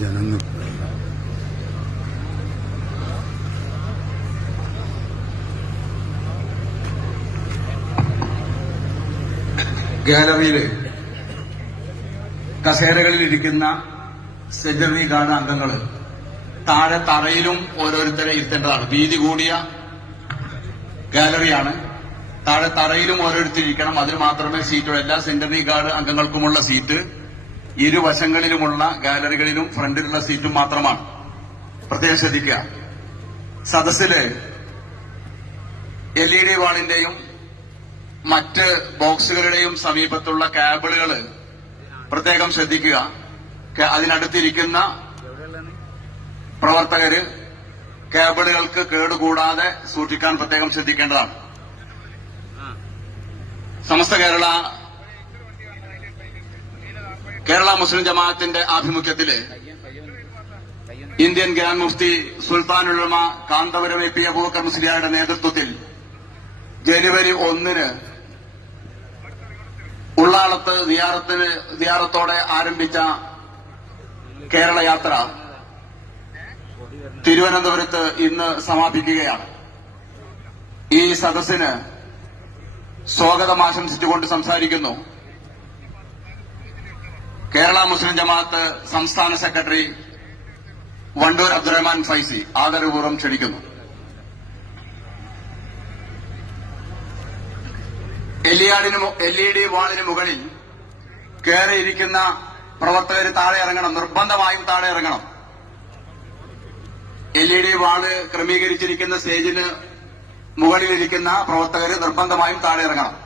ജനങ്ങൾ ഗാലറിയില് കസേരകളിൽ ഇരിക്കുന്ന security guard അംഗങ്ങൾ താഴെ തറയിലും ഓരോരുത്തരെ ഇരുത്തേണ്ടതാണ്. വീതി കൂടിയ ഗാലറിയാണ്. താഴെ തറയിലും ഓരോരുത്തരിക്കണം. അതിന് മാത്രമേ സീറ്റുള്ളൂ. എല്ലാ സെക്യൂരിറ്റി ഗാർഡ് അംഗങ്ങൾക്കുമുള്ള സീറ്റ് ഇരുവശങ്ങളിലുമുള്ള ഗാലറികളിലും ഫ്രണ്ടിലുള്ള സീറ്റും മാത്രമാണ്. പ്രത്യേകം ശ്രദ്ധിക്കുക. സദസ്സില് LED വാളിന്റെയും മറ്റ് ബോക്സുകളുടെയും സമീപത്തുള്ള കേബിളുകൾ പ്രത്യേകം ശ്രദ്ധിക്കുക. അതിനടുത്തിരിക്കുന്ന പ്രവർത്തകര് കേബിളുകൾക്ക് കേടുകൂടാതെ സൂക്ഷിക്കാൻ പ്രത്യേകം ശ്രദ്ധിക്കേണ്ടതാണ്. സമസ്ത കേരള മുസ്ലിം ജമാഅത്തിന്റെ ആഭിമുഖ്യത്തില് ഇന്ത്യൻ ഗ്രാൻഡ് മുഫ്തി സുൽത്താനുൽ ഉലമ കാന്തപുരം AP അബൂബക്കർ മുസ്ലിയാരുടെ നേതൃത്വത്തിൽ ജനുവരി 1 ഉള്ളാളത്ത് ദിയാറത്തോടെ ആരംഭിച്ച കേരള യാത്ര തിരുവനന്തപുരത്ത് ഇന്ന് സമാപിക്കുകയാണ്. ഈ സദസ്സിന് സ്വാഗതം ആശംസിച്ചുകൊണ്ട് സംസാരിക്കുന്നു കേരള മുസ്ലിം ജമാഅത്ത് സംസ്ഥാന സെക്രട്ടറി വണ്ടൂർ അബ്ദുറഹ്മാൻ ഫൈസി. ആദരപൂർവ്വം ക്ഷണിക്കുന്നു. LED വാളിന് മുകളിൽ കയറിയിരിക്കുന്ന പ്രവർത്തകർ താഴെ ഇറങ്ങണം. നിർബന്ധമായും താഴെ ഇറങ്ങണം. LED വാള് ക്രമീകരിച്ചിരിക്കുന്ന സ്റ്റേജിന് മുകളിലിരിക്കുന്ന പ്രവർത്തകർ നിർബന്ധമായും താഴെ ഇറങ്ങണം.